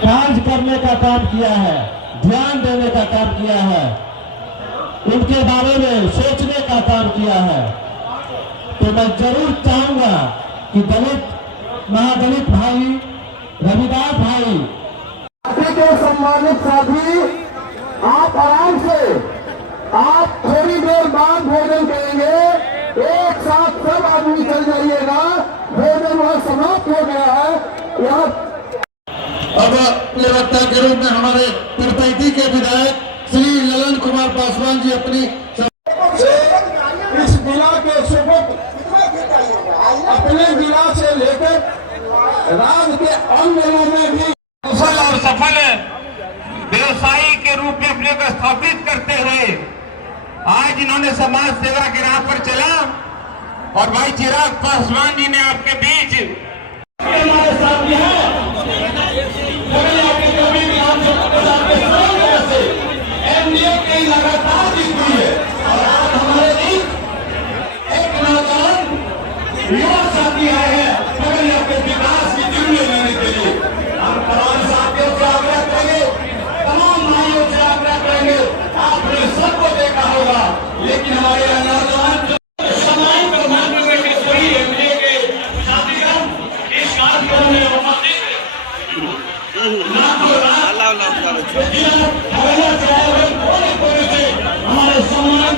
कार्य करने का काम किया है, ध्यान देने का काम किया है, उनके बारे में सोचने का काम किया है। तो मैं जरूर चाहूंगा कि दलित महादलित भाई रविदास भाई के सम्मानित साथी, आप आराम से, आप थोड़ी देर बाद भोजन करेंगे, एक साथ सब आदमी चल जाइएगा, भोजन वहां समाप्त हो गया है। यहाँ अब अपने वक्ता के रूप में हमारे पिरपैती के विधायक श्री ललन कुमार पासवान जी अपनी इस जिला के सुपुत्र अपने जिला से लेकर राज्य के अन्य जिलों में भी कुशल और सफल व्यवसायी के रूप में अपने को स्थापित करते हुए आज इन्होंने समाज सेवा के राह पर चला और भाई चिराग पासवान जी ने आपके बीच हमारे साथ है एनडीए की लगातार जीत हुई है और आज हमारे बीच एक नौजवान युवा साथी आए हैं बगलिया के विकास की जिम्मेदारी लेने के लिए। हम तमाम साथियों से आग्रह करेंगे, तमाम भाइयों से आग्रह करेंगे, आपने सबको देखा होगा, लेकिन हमारे नौजवान समाज को मानने में कोई एनडीए के साथीगण इस कार्यक्रम में उपस्थित हमारे सम्मान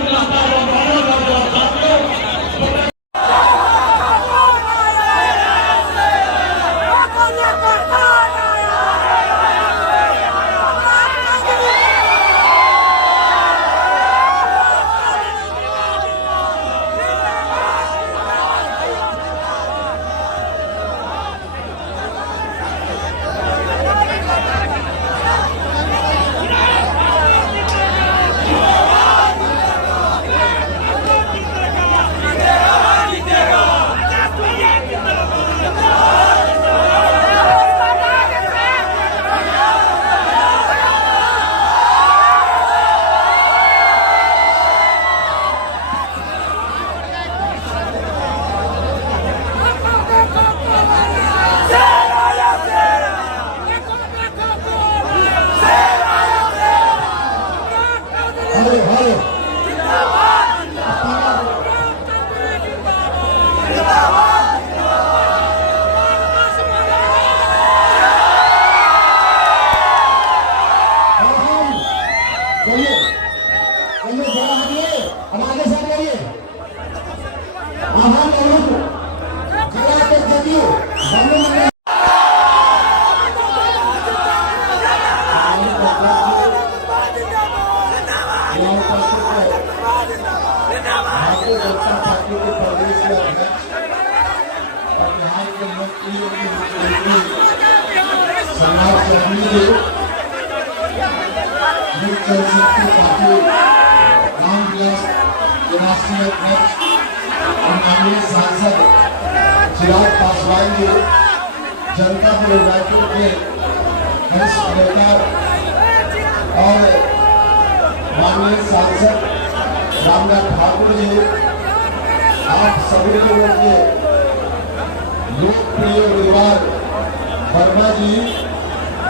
सांसद चिराग पासवान जी, जनता दल रायपुर के वरिष्ठ नेता और माननीय सांसद रामनाथ ठाकुर जी, आप सभी लोगों के लोकप्रिय विद्वान वर्मा जी,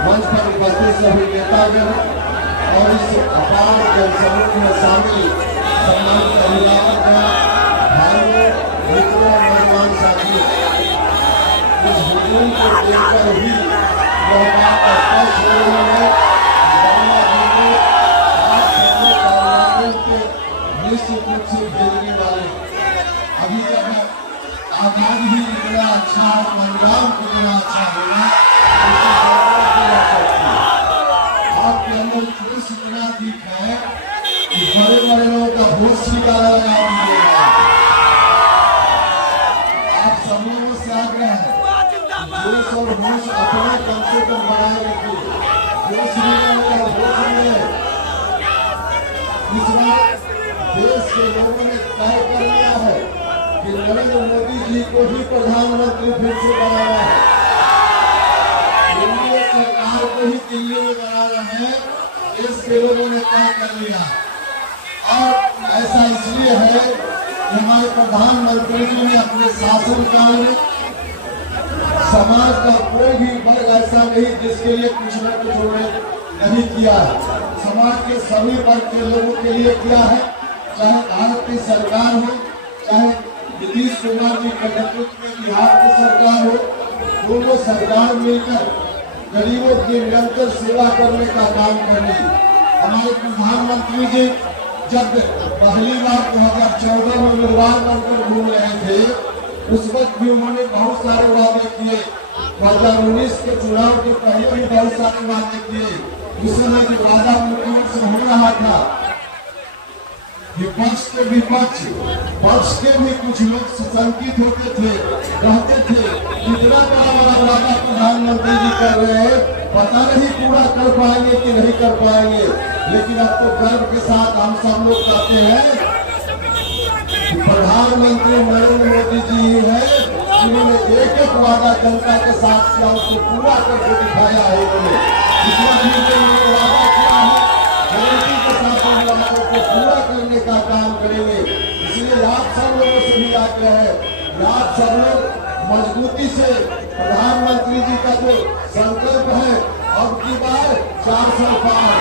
मंच पर उपस्थित सभी नेतागण और इस अपार जनसमूह में शामिल सम्मानित अभिभावक भाइयों, मित्रों, मेहमान साथियों, इस हुजूम को देखकर ही यह बात स्पष्ट हो रही है कि आप सभी कामगारों के निश्चित रूप से भेजने वाले। अभी जब आगाज भी इतना अच्छा और परिणाम कितना अच्छा होगा, आपके अंदर पुरुष इतना दिख है कि बड़े बड़े लोगों का होश स्वीकार लगा दीजिएगा। आप सब लोगों से आग्रह है, जोश और होश अपने कम से कम बनाए रखिए। जोश नहीं होश में इस बार देश के लोगों ने तय कर लिया है कि नरेंद्र मोदी जी को ही प्रधानमंत्री फिर से बनाना है। एनडीए सरकार को ही दिल्ली में बनाना है, देश के लोगों ने तय कर लिया। और ऐसा इसलिए है कि हमारे प्रधानमंत्री जी ने अपने शासनकाल में समाज का कोई भी वर्ग ऐसा नहीं जिसके लिए कुछ न कुछ उन्होंने नहीं किया है। समाज के सभी वर्ग के लोगों के लिए किया है, चाहे भारत की सरकार हो, चाहे नीतीश कुमार जी के नेतृत्व में बिहार की सरकार हो, दोनों सरकार मिलकर गरीबों की निरंतर सेवा करने का काम कर रही। हमारे प्रधानमंत्री जी जब पहली बार 2014 में निर्वाण बनकर घूम रहे थे, उस वक्त भी उन्होंने बहुत सारे वादे किए। 2019 के चुनाव के पहले भी बहुत सारे वादे किए। उस समय जो वादा मुख्यमंत्री से हो रहा था, विपक्ष के विपक्ष पक्ष के भी कुछ लोग शंकित होते थे, कहते थे इतना बड़ा वादा प्रधानमंत्री जी कर रहे हैं, पता नहीं पूरा कर पाएंगे कि नहीं कर पाएंगे। लेकिन अब तो गर्व के साथ हम सब लोग कहते हैं प्रधानमंत्री नरेंद्र मोदी जी ही है जिन्होंने एक एक वादा जनता के साथ किया, उसको पूरा करके दिखाया है। उन्होंने जितना भी वादा किया है गारंटी के साथ उन वादों को पूरा करने का काम करेंगे। इसलिए आप सब लोगों से भी आग्रह है कि आप सब लोग मजबूती से प्रधानमंत्री जी का जो संकल्प है, अब की बार 400 पार,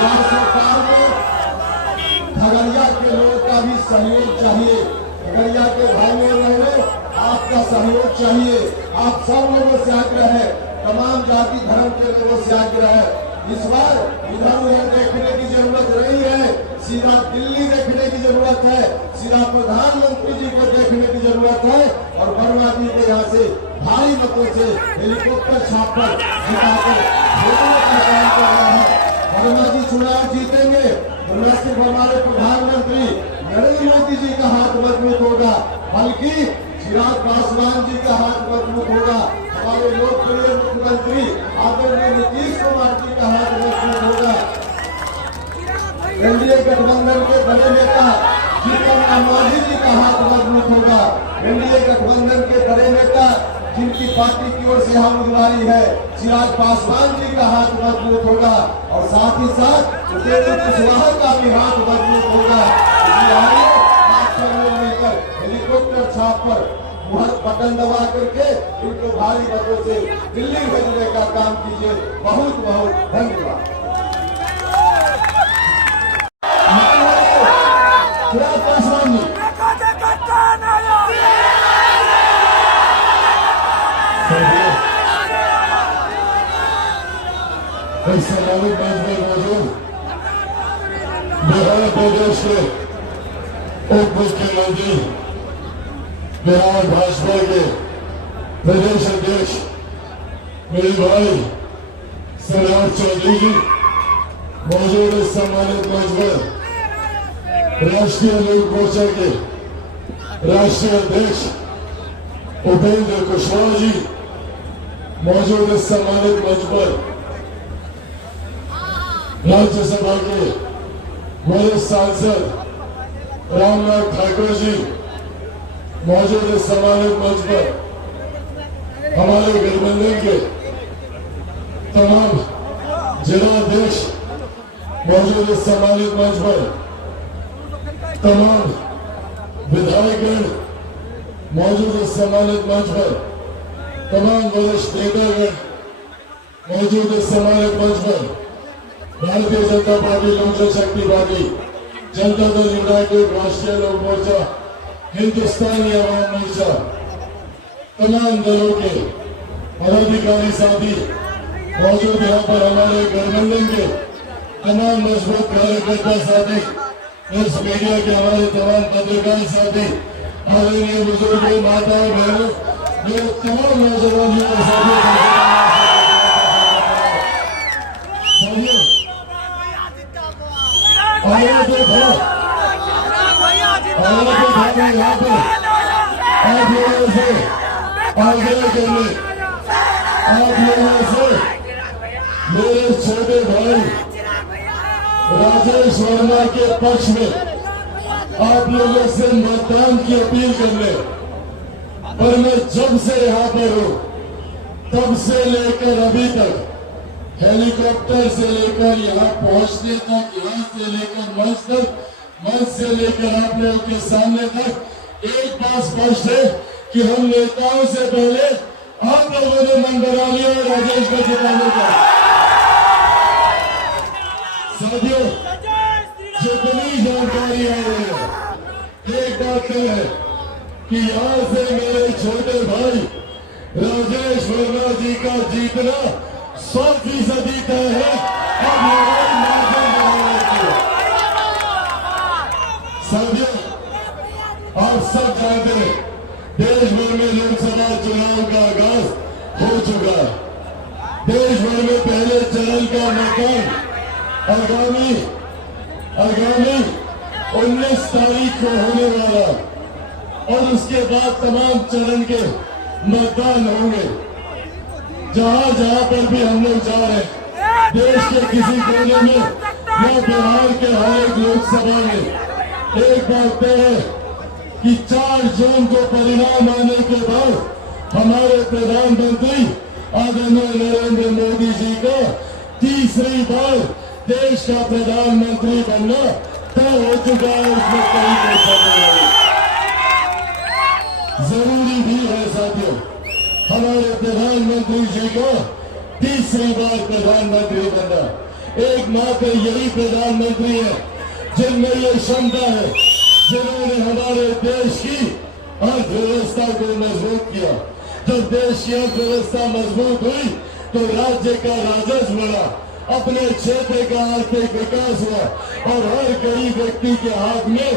400 पार में खगड़िया के लोगों का भी सहयोग चाहिए। खगड़िया के भाइयों बहनों आपका सहयोग चाहिए। आप सब लोगों से आग्रह है, तमाम जाति धर्म के लोगों से आग्रह है, इस बार इधर उधर देखने की जरूरत नहीं है, सीधा दिल्ली देखने की जरूरत है, सीधा प्रधानमंत्री जी को देखने की जरूरत है। और वर्मा जी के यहाँ से भारी मतों से हेलीकॉप्टर छाप कर जिताकर भेजने का काम कर रहा है। वर्मा जी चुनाव जीतेंगे तो न सिर्फ हमारे प्रधानमंत्री नरेंद्र मोदी जी का हाथ मजबूत होगा, बल्कि चिराग पासवान जी का हाथ मजबूत होगा, हमारे लोकप्रिय मुख्यमंत्री आदरणीय नीतीश कुमार जी का हाथ मजबूत होगा। एनडीए गठबंधन के बड़े नेता जीतन राम मांझी जी का हाथ मजबूत होगा। एनडीए गठबंधन के बड़े नेता जिनकी पार्टी की ओर से यहाँ उम्मीदवारी है, चिराग पासवान जी का हाथ मजबूत होगा और साथ ही साथ उपेंद्र कुशवाहा का भी हाथ मजबूत होगा। आप सब लोग मिलकर हेलीकॉप्टर छाप पर मुहर बटन दबा करके इनको भारी मतों से दिल्ली भेजने का काम कीजिए। बहुत बहुत धन्यवाद। चिराग पासवान जी सम्मानित मंच पर मौजूद बिहार प्रदेश के उप मुख्यमंत्री, बिहार भाजपा के प्रदेश अध्यक्ष मेरे भाई सलाम चौधरी जी, मौजूद इस सम्मानित मंच पर राष्ट्रीय लोक मोर्चा के राष्ट्रीय अध्यक्ष उपेंद्र कुशवाहा जी, मौजूद इस सम्मानित मंच पर राज्यसभा के वरिष्ठ सांसद रामनाथ ठाकुर जी, मौजूद इस सम्मानित मंच पर हमारे गठबंधन के तमाम जिलाध्यक्ष, मौजूद इस सम्मानित मंच पर तमाम विधायकगण, मौजूद इस सम्मानित मंच पर तमाम वरिष्ठ नेतागण, मौजूद इस सम्मानित मंच पर भारतीय जनता पार्टी, लोक जनशक्ति पार्टी, जनता दल यूनाइटेड, राष्ट्रीय लोक मोर्चा, हिंदुस्तानी आवाम मोर्चा, तमाम दलों के पदाधिकारी साथी, मौजूद यहाँ पर हमारे गठबंधन के तमाम मजबूत कार्यकर्ता साथी, इस मीडिया के हमारे तमाम पत्रकार साथी, आदरणीय बुजुर्गों, माताओं, बहनों, मेरे तमाम नौजवानों के साथी यहाँ पर आप लोगों से आग्रह करने, आप लोगों से मेरे छोटे भाई राजेश वर्मा के पक्ष में आप लोगों से मतदान की अपील करने। पर मैं जब से यहाँ पर हूँ तब से लेकर अभी तक, हेलीकॉप्टर से लेकर यहाँ पहुंचने तक, यहाँ से लेकर मंच तक, मंच से लेकर आप लोगों के सामने तक, एक बात स्पष्ट है कि हम नेताओं से पहले आप लोगों ने मन बना लिया राजेश को जिताने का। साथियों, जितनी जानकारी आ रही है, एक बात तय है कि यहां से मेरे छोटे भाई राजेश वर्मा जी का जीतना 100% तय है। अब लड़ाई मार्जिन बनाने की है। साथियों, आप सब जानते हैं देश भर में लोकसभा चुनाव का आगाज हो चुका है। देश भर में पहले चरण का मतदान आगामी 19 तारीख को होने वाला और उसके बाद तमाम चरण के मतदान होंगे। जहां जहां पर भी हम लोग जा रहे हैं, देश के किसी कोने में या बिहार के हर एक लोकसभा में एक बात तय है कि 4 जून को परिणाम आने के बाद हमारे प्रधानमंत्री आदरणीय नरेंद्र मोदी जी का तीसरी बार देश का प्रधानमंत्री बनना तय हो चुका है। उसमें कोई परेशानी नहीं। जरूरी भी है साथियों, हमारे प्रधानमंत्री जी को तीसरी बार प्रधानमंत्री बनना। एकमात्र यही प्रधानमंत्री है जिनमें ये क्षमता है, जिन्होंने हमारे देश की अर्थव्यवस्था को मजबूत किया। जब देश की अर्थव्यवस्था मजबूत हुई तो राज्य का राजस्व बढ़ा, अपने क्षेत्र का आर्थिक विकास हुआ और हर गरीब व्यक्ति के हाथ में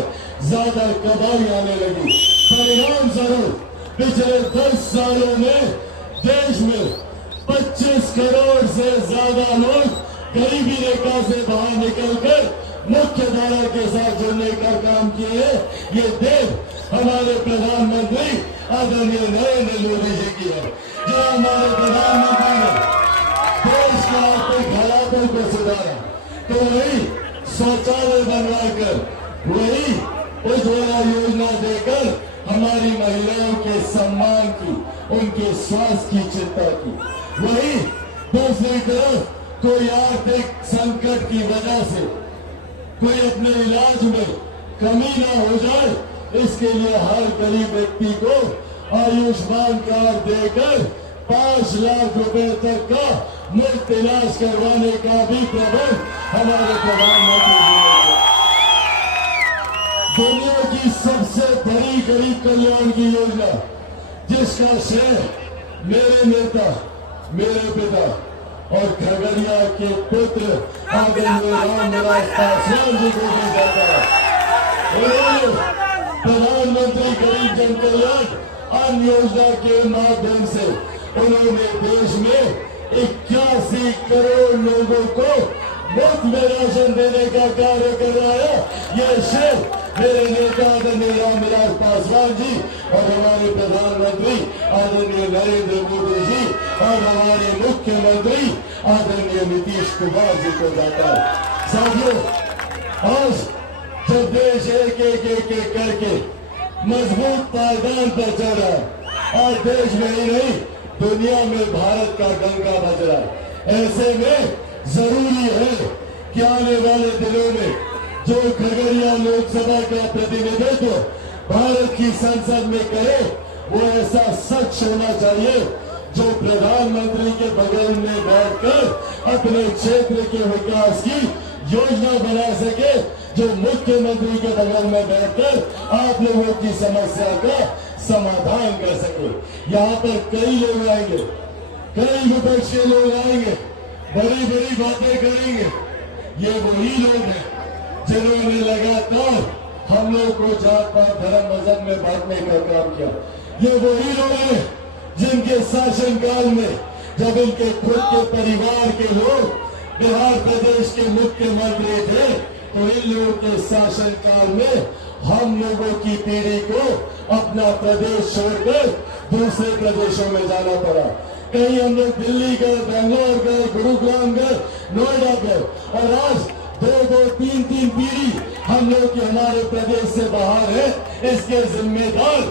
ज्यादा कमाई आने लगी। परिणाम स्वरूप पिछले 10 सालों में देश में 25 करोड़ से ज्यादा लोग गरीबी रेखा से बाहर निकलकर मुख्य धारा के साथ जुड़ने का काम किए हैं। ये देश हमारे प्रधानमंत्री आदरणीय नरेंद्र मोदी जी की है। जो हमारे प्रधानमंत्री ने देश के आर्थिक हालातों को सुधारा तो वही शौचालय बनवाकर, वही उज्ज्वला योजना देकर हमारी महिलाओं के सम्मान की, उनके स्वास्थ्य की चिंता की। वही दूसरी तरफ कोई आर्थिक संकट की वजह से कोई अपने इलाज में कमी ना हो जाए, इसके लिए हर गरीब व्यक्ति को आयुष्मान कार्ड देकर 5 लाख रुपए तक का मुफ्त इलाज करवाने का भी प्रबंध हमारे प्रधानमंत्री जी ने किया। दुनिया की सबसे बड़ी गरीब कल्याण की योजना, जिसका श्रेय मेरे नेता, मेरे पिता और खगड़िया के पुत्र आदरणीय रामविलास पासवान जी को भी जाता है। प्रधानमंत्री गरीब जन कल्याण अन्न योजना के माध्यम से उन्होंने देश में 81 करोड़ लोगों को मुफ्त में राशन देने का कार्य करवाया। यह श्रेय मेरे नेता आदरणीय रामविलास पासवान जी और हमारे प्रधानमंत्री आदरणीय नरेंद्र मोदी जी और हमारे मुख्यमंत्री आदरणीय नीतीश कुमार जी को जाता है। साथियों, आज जब देश एक करके मजबूत पायदान पर चल रहा है, आज देश में ही नहीं दुनिया में भारत का डंका बज रहा है। ऐसे में जरूरी है कि आने वाले दिनों में जो खगड़िया लोकसभा का प्रतिनिधित्व भारत की संसद में करे, वो ऐसा शख्स होना चाहिए जो प्रधानमंत्री के बगल में बैठकर अपने क्षेत्र के विकास की योजना बना सके, जो मुख्यमंत्री के बगल में बैठकर आप लोगों की समस्या का समाधान कर सके। यहाँ पर कई लोग आएंगे, कई विपक्ष के लोग आएंगे, बड़ी बड़ी बातें करेंगे। ये वही लोग हैं जिन्होंने लगातार हम लोग को जात पात धर्म मजहब में बांटने का काम किया। ये वही लोग हैं जिनके शासनकाल में जब इनके खुद के परिवार के लोग बिहार प्रदेश के मुख्यमंत्री थे, तो इन लोगों के शासनकाल में हम लोगों की पीढ़ी को अपना प्रदेश छोड़कर दूसरे प्रदेशों में जाना पड़ा। कहीं हम लोग दिल्ली गए, बेंगलोर गए, गुरुग्राम गए, नोएडा गए, और आज 2-3 पीढ़ी हम लोग के हमारे प्रदेश से बाहर है। इसके जिम्मेदार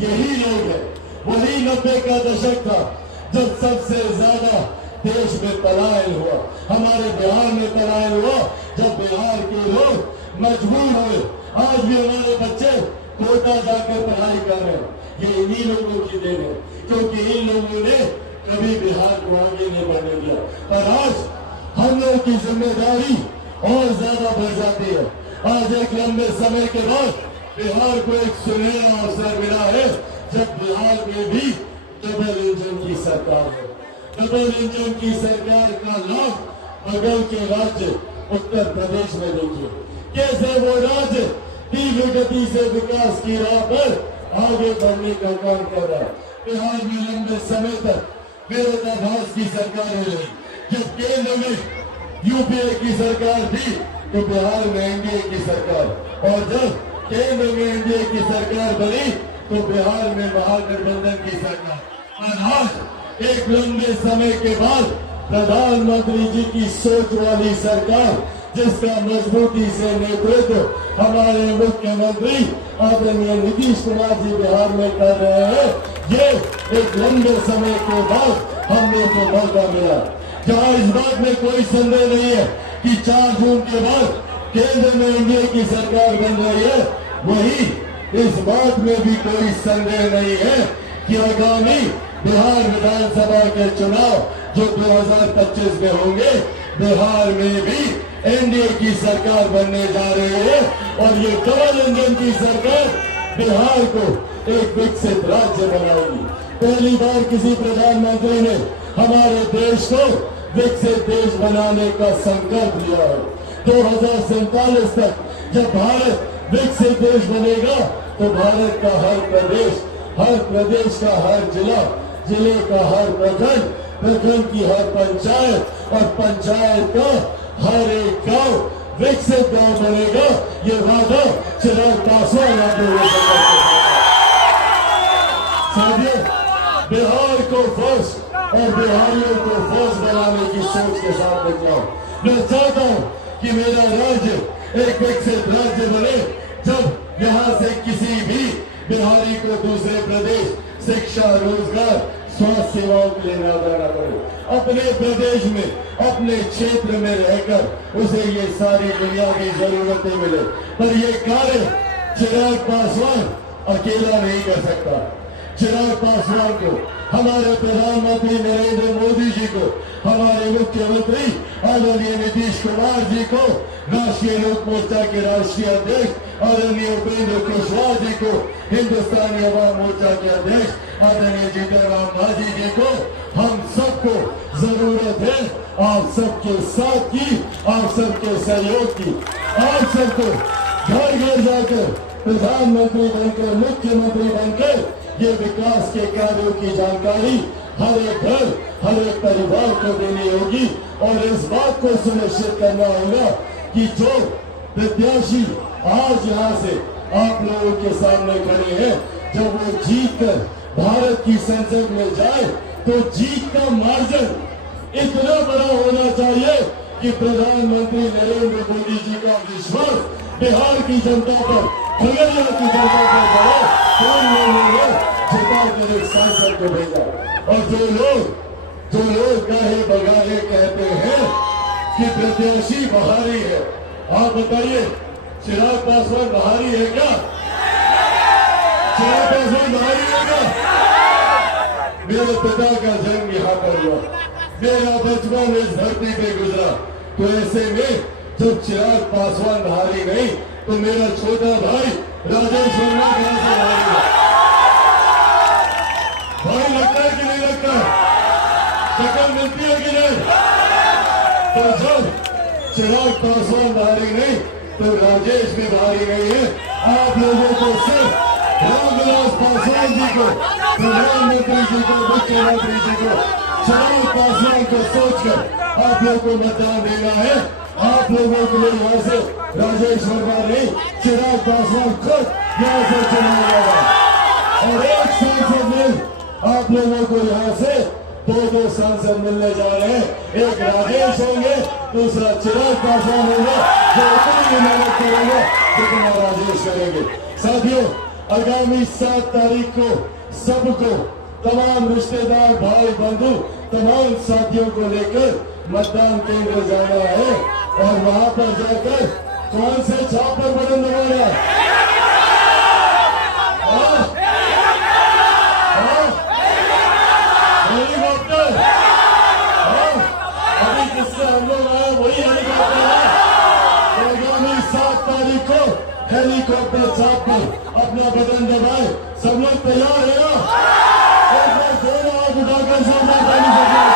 यही लोग हैं। वही 90 का दशक था जब सबसे ज्यादा देश में पलायन हुआ, हमारे बिहार में पलायन हुआ, जब बिहार के लोग मजबूर हुए। आज भी हमारे बच्चे कोटा जाकर पढ़ाई कर रहे हैं। ये इन्हीं लोगों की देन है, क्योंकि इन लोगों ने कभी बिहार को आगे नहीं बढ़ने दिया। पर आज हम लोगों की जिम्मेदारी और ज्यादा बढ़ जाती है। आज एक लंबे समय के बाद बिहार को एक सुनहरा अवसर मिला है, जब बिहार में भी डबल इंजन की सरकार है। डबल इंजन की सरकार का लाभ बगल के राज्य उत्तर प्रदेश में देखिए, कैसे वो राज्य तीव्र गति से विकास की राह पर आगे बढ़ने का काम कर रहा है। बिहार में लंबे समय तक विरोधाभास की सरकार हो रही, जब केंद्र में यूपीए की सरकार थी तो बिहार में एनडीए की सरकार, और जब केंद्र में एनडीए की सरकार बनी तो बिहार में महागठबंधन की सरकार। और आज एक लंबे समय के बाद प्रधानमंत्री जी की सोच वाली सरकार, जिसका मजबूती से नेतृत्व हमारे मुख्यमंत्री आदरणीय नीतीश कुमार जी बिहार में कर रहे हैं, ये एक लंबे समय के बाद हमने को मौका मिला। जहाँ इस बात में कोई संदेह नहीं है कि 4 जून के बाद केंद्र में एनडीए की सरकार बन रही है, वही इस बात में भी कोई संदेह नहीं है कि आगामी बिहार विधानसभा के चुनाव जो 2025 में होंगे, बिहार में भी एनडीए की सरकार बनने जा रही है। और ये डबल इंजन की सरकार बिहार को एक विकसित राज्य बनाएगी। पहली बार किसी प्रधानमंत्री ने हमारे देश को विकसित देश बनाने का संकल्प लिया है। 2047 तक जब भारत विकसित देश बनेगा तो भारत का हर प्रदेश का हर जिला, जिले का हर प्रखंड, प्रखंड की हर पंचायत और पंचायत का हर एक गांव विकसित गांव बनेगा। ये वादा चिराग पासवान साथियों, बिहार को फर्स्ट और बिहारियों को फर्स्ट बनाने की सोच के साथ निकला हूं। मैं चाहता हूं कि मेरा राज्य एक विकसित राज्य बने, जब यहाँ से किसी भी बिहारी को दूसरे प्रदेश शिक्षा, रोजगार, स्वास्थ्य सेवाओं के लिए न जाना पड़े। अपने प्रदेश में, अपने क्षेत्र में रहकर उसे ये सारी बुनियादी जरूरतें मिले। पर ये कार्य चिराग पासवान अकेला नहीं कर सकता। चिराग पासवान को, हमारे प्रधानमंत्री नरेंद्र मोदी जी को, हमारे मुख्यमंत्री आदरणीय नीतीश कुमार जी को, राष्ट्रीय लोक मोर्चा के राष्ट्रीय अध्यक्ष आदरणीय उपेंद्र कुशवाहा जी को, हिंदुस्तानी अवाम मोर्चा के अध्यक्ष आदरणीय जीतन राम मांझी जी को, हम सबको जरूरत है आप सबके साथ की, आप सबके सहयोग की। आप सबको घर घर जाकर प्रधानमंत्री बनकर, मुख्यमंत्री बनकर ये विकास के कार्यों की जानकारी हर एक घर, हर एक परिवार को देनी होगी। और इस बात को सुनिश्चित करना होगा कि जो प्रत्याशी आज यहाँ से आप लोगों के सामने खड़े हैं, जब वो जीत कर भारत की संसद में जाए तो जीत का मार्जिन इतना बड़ा होना चाहिए कि प्रधानमंत्री नरेंद्र मोदी जी का विश्वास बिहार की जनता पर, खगड़िया की जनता पर बढ़े। कौन लोगों जिता कर एक सांसद को भेजा। और जो लोग गाहे बगाहे कहते हैं कि प्रत्याशी बाहरी है, आप बताइए चिराग पासवान बाहरी है क्या? चिराग पासवान बाहरी है क्या? मेरे पिता का जन्म यहाँ पर हुआ, मेरा बचपन इस धरती पे गुजरा, तो ऐसे में जब चिराग पासवान बाहरी नहीं तो मेरा छोटा भाई राजेश वर्मा कहां से बाहरी है? भाई लगता है कि नहीं लगता? शक्ल मिलती है कि नहीं? तो जब चिराग पासवान बाहरी नहीं तो राजेश भी बाहरी नहीं है। आप लोगों को सिर्फ रामविलास पासवान जी को, प्रधानमंत्री जी को, मुख्यमंत्री जी को, चिराग पासवान को सोचकर आप लोगों को मतदान देना है। आप लोगों के लिए यहाँ से राजेश वर्मा नहीं, चिराग पासवान खुद यहाँ से चुना जाएगा। और एक सांसद में आप लोगों को यहाँ से 2 सांसद मिलने जा रहे हैं। एक राजेश होंगे, दूसरा चिराग पासवान होंगे, जो इतनी मेहनत करेंगे जितना राजेश करेंगे। साथियों, आगामी 7 तारीख को सबको, तमाम रिश्तेदार, भाई बंधु, तमाम साथियों को लेकर मतदान केंद्र जाना है और वहां पर जाकर कौन से छाप पर बटन दबाना है? देश से हम लोग आए वही हेलीकॉप्टर है। आगामी 7 तारीख को हेलीकॉप्टर छाप पर अपना बटन दबाए। सब लोग तैयार है ना? एक बार दोनों हाथ उठाकर जोरदार ताली बजाएं।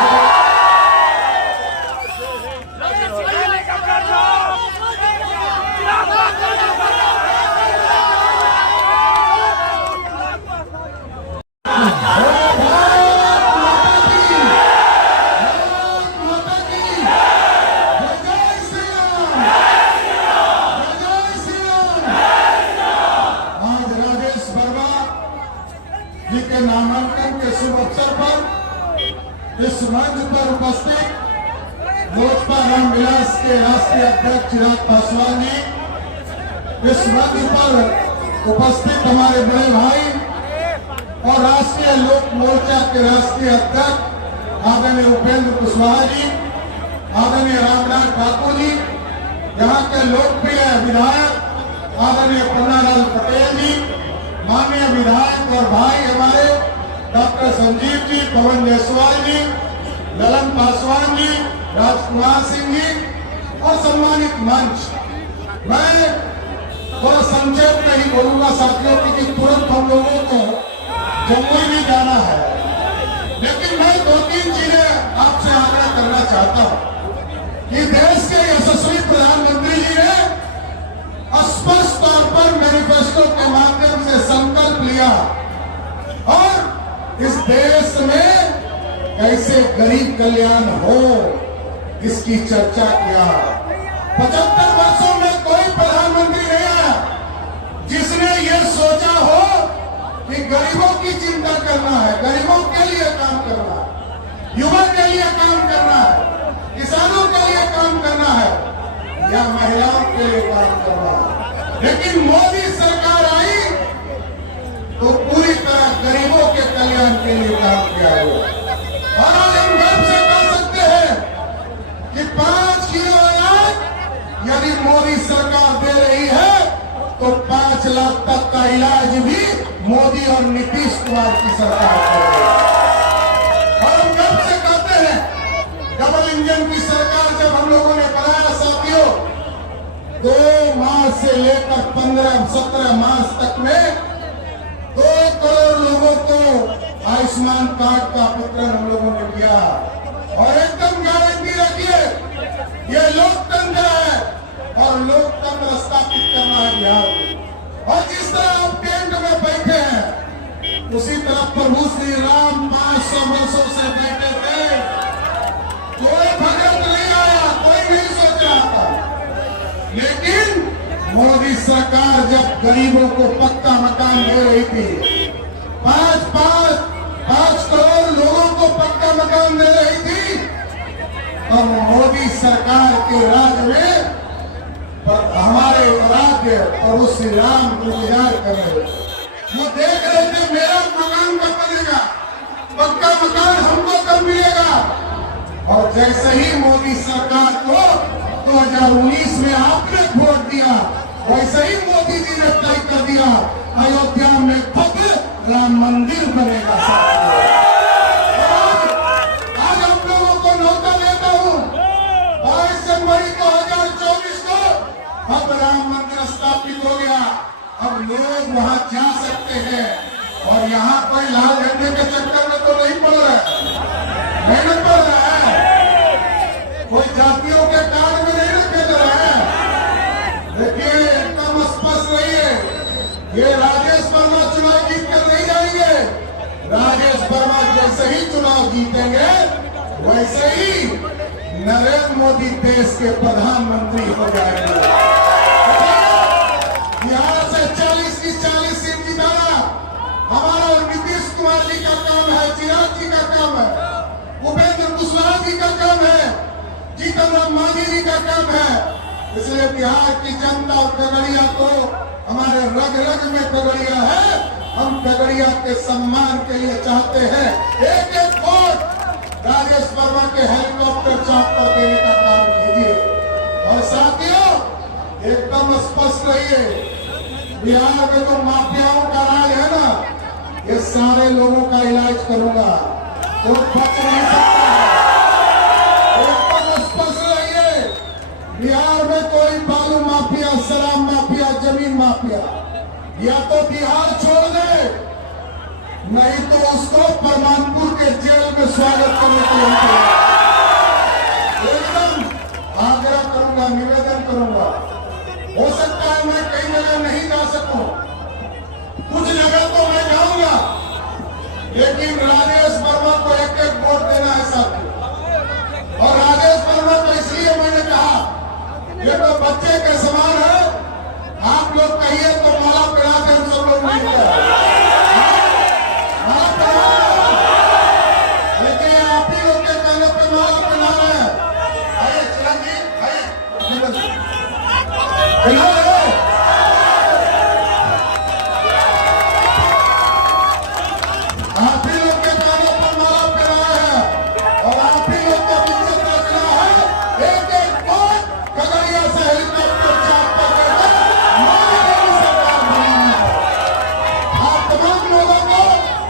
जी के नामांकन के शुभ अवसर पर इस मंच पर उपस्थित लोजपा रामविलास के राष्ट्रीय अध्यक्ष चिराग पासवान जी, इस मंच पर उपस्थित हमारे बड़े भाई और राष्ट्रीय लोक मोर्चा के राष्ट्रीय अध्यक्ष आदरणीय उपेंद्र कुशवाहा जी, आदरणीय रामनाथ ठाकुर जी, यहाँ के लोकप्रिय विधायक आदरणीय पन्नालाल पटेल जी, माननीय विधायक और भाई हमारे डॉक्टर संजीव जी, पवन जायसवाल जी, ललन पासवान जी, राजकुमार सिंह जी और सम्मानित मंच। मैं थोड़ा संक्षेप में ही बोलूंगा साथियों कि तुरंत हम लोगों को जम्मू भी जाना है, लेकिन मैं 2-3 चीजें आपसे आग्रह करना चाहता हूं कि देश के यशस्वी प्रधानमंत्री जी ने स्पष्ट तौर पर मैनिफेस्टो के माध्यम से संकल्प लिया और इस देश में कैसे गरीब कल्याण हो इसकी चर्चा किया। 75 वर्षों में कोई प्रधानमंत्री नहीं आया जिसने ये सोचा हो कि गरीबों की चिंता करना है, गरीबों के लिए काम करना है, युवा के लिए काम करना है, किसानों के लिए काम करना है या महिलाओं के लिए काम करना है। लेकिन मोदी सरकार आई तो पूरी तरह गरीबों के कल्याण के लिए काम किया गया और आज हम गर्व से कह सकते हैं कि 5 किलो अनाज यदि मोदी सरकार दे रही है तो 5 लाख तक का इलाज भी मोदी और नीतीश कुमार की सरकार कर रही है। और हम गर्व से कहते हैं डबल इंजन की सरकार जब हम लोगों ने बनाया साथियों, 2 मास से लेकर 15-17 मास तक में 2 करोड़ लोगों को आयुष्मान कार्ड का वितरण हम लोगों ने किया और एकदम गारंटी रखिए ये लोकतंत्र है और लोकतंत्र स्थापित करना है बिहार में। और जिस तरह आप टेंट में बैठे हैं उसी तरह प्रभु श्री राम 500 वर्षों से बैठे थे। कोई भगत नहीं आया, कोई नहीं सोच रहा था, लेकिन मोदी सरकार जब गरीबों को पक्का मकान दे रही थी, 5 करोड़ लोगों को पक्का मकान दे रही थी, और मोदी सरकार के राज में हमारे राज्य प्रभु श्री राम इंतजार कर रहे थे। वो देख रहे थे मेरा मकान कब बनेगा, पक्का मकान हमको कब मिलेगा। और जैसे ही मोदी सरकार को 2019 में आपने वोट दिया, वैसे ही मोदी जी ने तय कर दिया अयोध्या में भव्य राम मंदिर बनेगा। आज आप लोगों को न्योता देता हूँ, 22 जनवरी 2024 को अब राम मंदिर स्थापित हो गया। अब लोग वहाँ जा सकते हैं और यहाँ कोई लाल झंडे के चक्कर में तो नहीं पड़ रहा है, नहीं पड़ रहा है, कोई जातियों के कार्ड में नहीं रखे जा रहा है। देखिए एकदम स्पष्ट रहिए, ये राजेश वर्मा चुनाव जीत कर नहीं जाएंगे। राजेश वर्मा जैसे ही चुनाव जीतेंगे वैसे ही नरेंद्र मोदी देश के प्रधानमंत्री हो जाएंगे। बिहार से 40 की 40 सीट जिताना हमारा और नीतीश कुमार जी का काम है, चिराग जी का काम है, उपेंद्र कुशवाहा जी का काम है, जीतन राम मांझी जी का काम है। इसलिए बिहार की जनता और खगड़िया को हमारे रग रग में खगड़िया है, हम खगड़िया के सम्मान के लिए चाहते हैं एक एक वोट राजेश वर्मा के हेलीकॉप्टर चौपर देने का काम कीजिए। और साथियों एकदम स्पष्ट रहिए, बिहार में जो माफियाओं का राज है ना, ये सारे लोगों का इलाज करूंगा, तो बच नहीं सकता है। एकदम स्पष्ट या तो बिहार छोड़ दे, नहीं तो उसको परमानपुर के जेल में स्वागत करने के लिए एकदम आग्रह करूंगा, निवेदन करूंगा। हो सकता है मैं कई जगह नहीं जा सकूं, कुछ जगह तो मैं जाऊंगा, लेकिन राजेश वर्मा को एक एक वोट देना है साथियों। और राजेश वर्मा को इसलिए मैंने कहा, ये तो बच्चे के समान है, आप लोग कहिए तो माला पिला के हम सब लोग मिलकर लेकिन आप ही लोग के कहने पे माला पिलाना है। अरे चिरंजीव, अरे पिला रहे आप ही लोग के कहने पर माला पिलाना है और आप ही लोग को इज्जत रखना है। एक एक वोट खगड़िया से हेलीकॉप्टर चाप कर सरकार बनाना है। आप तमाम लोगों को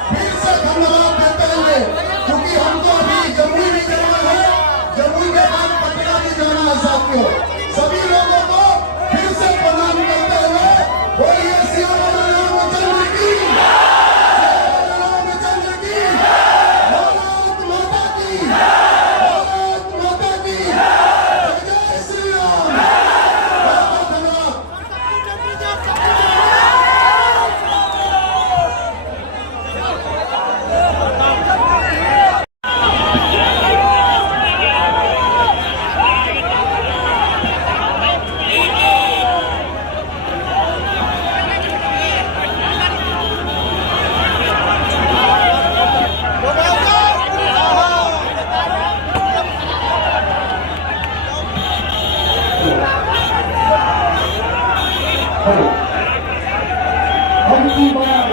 फिर से धन्यवाद देते हुए, क्योंकि हमको अभी जमुई भी जाना है, जमुई के बाद पटना भी जाना है साथियों। सभी लोगों को फिर से प्रणाम करते हुए बोलिए सियाराम रामचंद्र की, सियाराम रामचंद्र की, भारत माता की, भारत माता की, जय श्री राम। बहुत धन्यवाद। अब की बार